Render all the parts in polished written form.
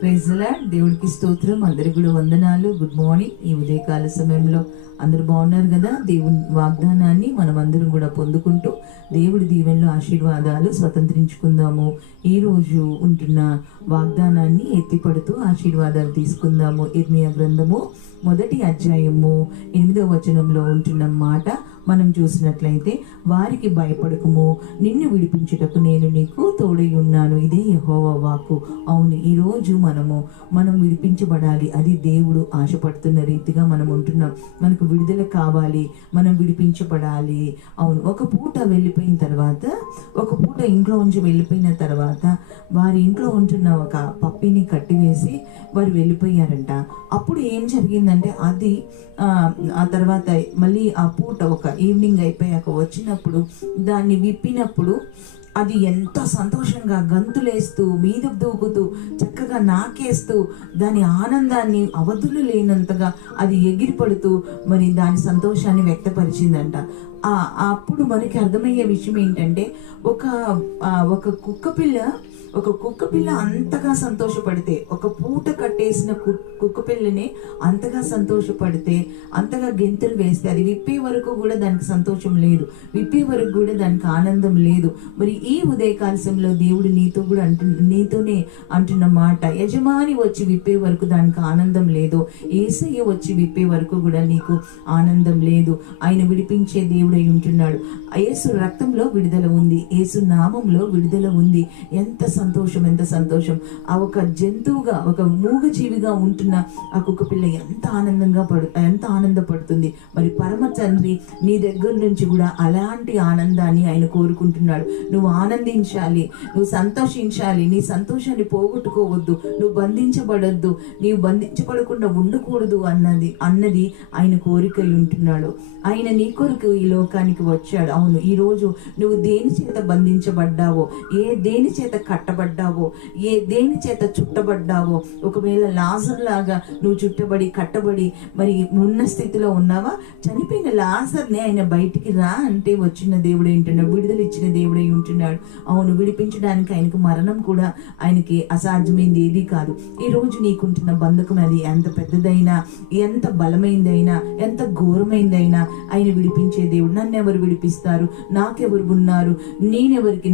Praise the lord. దేవుడికి స్తోత్రం. అందరికి కూడా వందనాలు. Good morning. ఈ ఉదయకాల సమయంలో అందరు బాగున్నారు కదా? దేవుని వాగ్దానాన్ని మనం అందరం కూడా పొందుకుంటూ దేవుడి దీవెనలు ఆశీర్వాదాలు స్వతంత్రించుకుందాము. ఈ రోజు ఉంటున్న వాగ్దానాన్ని ఎత్తిపడుతూ ఆశీర్వాదాలు తీసుకుందాము. ఇర్మియా గ్రంథము 1వ అధ్యాయము 8వ వచనంలో ఉంటున్న మాట మనం చూసినట్లయితే, వారికి భయపడకుము, నిన్ను విడిపించుటకు నేను నీకు తోడై ఉన్నాను. ఇదే యెహోవా వాక్కు. అవును, ఈరోజు మనం విడిపించబడాలి. అది దేవుడు ఆశపడుతున్న రీతిగా మనం ఉంటున్నాం. మనకు విడుదల కావాలి, మనం విడిపించబడాలి. అవును, ఒక పూట వెళ్ళిపోయిన తర్వాత, ఒక పూట ఇంట్లో ఉంచి వెళ్ళిపోయిన తర్వాత వారి ఇంట్లో ఉంటున్న ఒక పప్పిని కట్టివేసి వారు వెళ్ళిపోయారంట. అప్పుడు ఏం జరిగిందంటే, అది ఆ తర్వాత మళ్ళీ ఆ పూట ఒక ఈవినింగ్ అయిపోయాక వచ్చినప్పుడు దాన్ని విప్పినప్పుడు అది ఎంత సంతోషంగా గంతులేస్తూ మీద దూకుతూ చక్కగా నాకేస్తూ దాని ఆనందాన్ని అవధులు లేనంతగా అది ఎగిరిపడుతూ మరి దాని సంతోషాన్ని వ్యక్తపరిచిందంట. అప్పుడు మనకి అర్థమయ్యే విషయం ఏంటంటే, ఒక కుక్కపిల్ల అంతగా సంతోషపడితే, ఒక పూట కట్టేసిన కుక్కపిల్లని అంతగా సంతోషపడితే, అంతగా గెంతులు వేస్తే, అది విప్పే వరకు కూడా దానికి సంతోషం లేదు, విప్పే వరకు కూడా దానికి ఆనందం లేదు. మరి ఈ ఉదయకాలశంలో దేవుడు నీతోనే అంటున్న మాట, యజమాని వచ్చి విప్పే వరకు దానికి ఆనందం లేదు, యేసయ్య వచ్చి విప్పే వరకు కూడా నీకు ఆనందం లేదు. ఆయన విడిపించే దేవుడై ఉంటున్నాడు. యేసు రక్తంలో విడుదల ఉంది, యేసు నామంలో విడుదల ఉంది. ఎంత సంతోషం, ఎంత సంతోషం! ఆ ఒక జంతువుగా, ఒక మూగజీవిగా ఉంటున్న ఆ కుక్కపిల్ల ఎంత ఆనందపడుతుంది. మరి పరమ తండ్రి నీ దగ్గర నుంచి కూడా అలాంటి ఆనందాన్ని ఆయన కోరుకుంటున్నాడు. నువ్వు ఆనందించాలి, నువ్వు సంతోషించాలి, నీ సంతోషాన్ని పోగొట్టుకోవద్దు, నువ్వు బంధించబడద్దు, నీవు బంధించబడకుండా ఉండకూడదు అన్నది ఆయన కోరిక ఉంటున్నాడు. ఆయన నీ కొరకు ఈ లోకానికి వచ్చాడు. అవును, ఈరోజు నువ్వు దేని చేత బంధించబడ్డావో, దేని చేత కట్టబడ్డావో, దేని చేత చుట్టబడ్డావో, ఒకవేళ లాజర్ లాగా నువ్వు చుట్టబడి కట్టబడి మరి ఉన్న స్థితిలో ఉన్నావా? చనిపోయిన లాజర్ని ఆయన బయటికి రా అంటే వచ్చిన దేవుడై ఉంటున్నాడు, విడుదల ఇచ్చిన దేవుడై ఉంటున్నాడు. అవును, విడిపించడానికి ఆయనకు మరణం కూడా ఆయనకి అసాధ్యమైంది ఏది కాదు. ఈ రోజు నీకుంటున్న బంధకం అది ఎంత పెద్దదైనా, ఎంత బలమైందైనా, ఎంత ఘోరమైందైనా ఆయన విడిపించే దేవుడు. నన్నెవరు విడిపిస్తారు, నాకెవరు ఉన్నారు,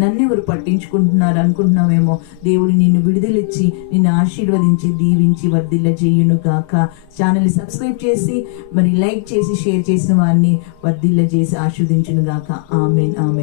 నన్నెవరు పట్టించుకుంటున్నారు అనుకుంటున్నావేమో. దేవుడు నిన్ను విడుదలిచ్చి నిన్ను ఆశీర్వదించి దీవించి వర్ధిల్ల చేయును గాక. ఛానల్ సబ్స్క్రైబ్ చేసి మరి లైక్ చేసి షేర్ చేసిన వారిని వర్ధిల్ల చేసి ఆశీర్వదించును గాక. ఆమేన్, ఆమేన్.